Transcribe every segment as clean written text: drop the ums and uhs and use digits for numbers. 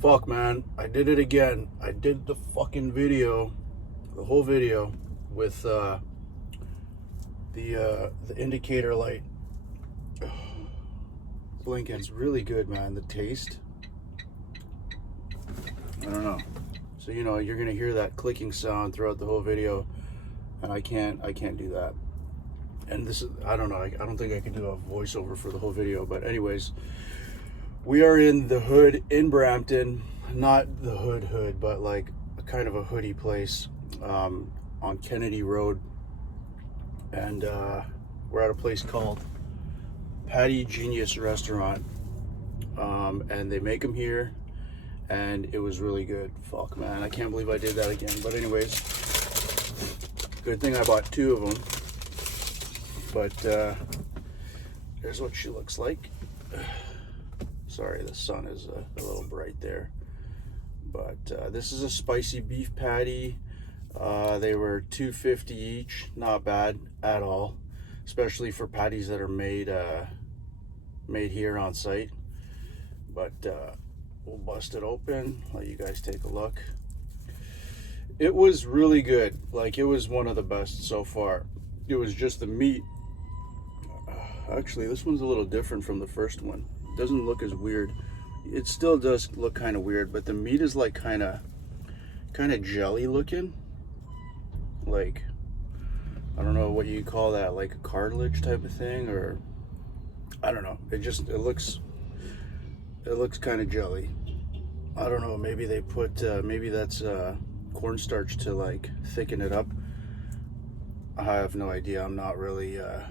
Fuck, man, I did it again. I did the fucking video, the whole video with the indicator light blinking. It's really good, man. The taste, I don't know. So you're gonna hear that clicking sound throughout the whole video, and I can't do that. And this is, I don't know, I don't think I can do a voiceover for the whole video. But anyways, we are in the hood in Brampton. Not the hood, but like a kind of a hoodie place on Kennedy Road. And we're at a place called Patty Genius Restaurant. And they make them here. And it was really good. Fuck, man, I can't believe I did that again. But anyways, good thing I bought 2 of them. But here's what she looks like. Sorry, the sun is a little bright there. But this is a spicy beef patty. They were $2.50 each. Not bad at all, especially for patties that are made here on site. But we'll bust it open, let you guys take a look. It was really good. Like, it was one of the best so far. It was just the meat. Actually, this one's a little different from the first one. It doesn't look as weird. It still does look kind of weird, but the meat is like kind of jelly looking. Like, I don't know what you call that, like a cartilage type of thing, or I don't know. It looks kind of jelly. I don't know. Maybe they put maybe that's cornstarch to like thicken it up. I have no idea. I'm not really a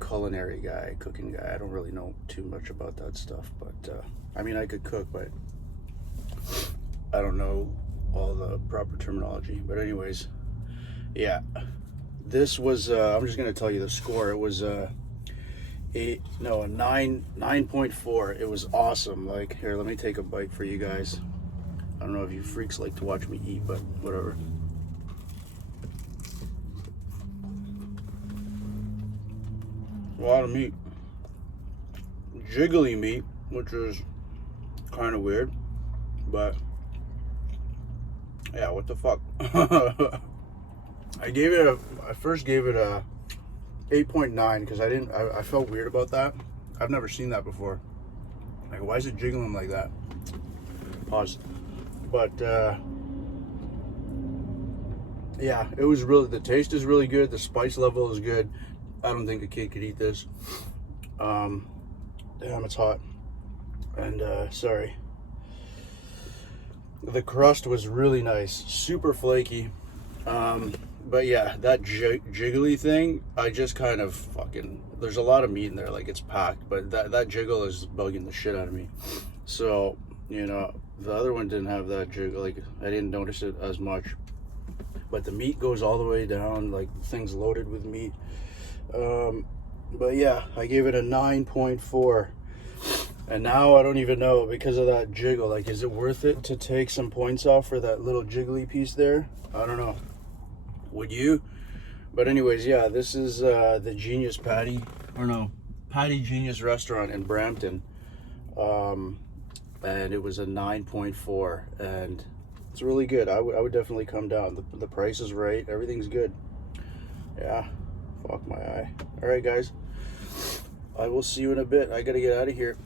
culinary guy, cooking guy. I don't really know too much about that stuff. But I mean, I could cook, but I don't know all the proper terminology. But anyways, yeah, this was I'm just gonna tell you the score. It was a 9.4. It was awesome. Like, here, let me take a bite for you guys. I don't know if you freaks like to watch me eat, but whatever. A lot of meat, jiggly meat, which is kind of weird, but yeah, what the fuck. I first gave it a 8.9 because I felt weird about that. I've never seen that before. Like, why is it jiggling like that? Pause. But yeah, it was really, the taste is really good. The spice level is good. I don't think a kid could eat this. Damn, it's hot. And sorry. The crust was really nice, super flaky. But yeah, that jiggly thing, I just kind of fucking, there's a lot of meat in there, like it's packed, but that jiggle is bugging the shit out of me. So, the other one didn't have that jiggle, like I didn't notice it as much. But the meat goes all the way down, like the thing's loaded with meat. But yeah, I gave it a 9.4. And now I don't even know, because of that jiggle, like, is it worth it to take some points off for that little jiggly piece there? I don't know. Would you? But anyways, yeah, this is the Genius Patty, or no, Patty Genius Restaurant in Brampton. And it was a 9.4, and it's really good. I would definitely come down. The price is right. Everything's good. Yeah. Fuck my eye. All right, guys. I will see you in a bit. I gotta get out of here.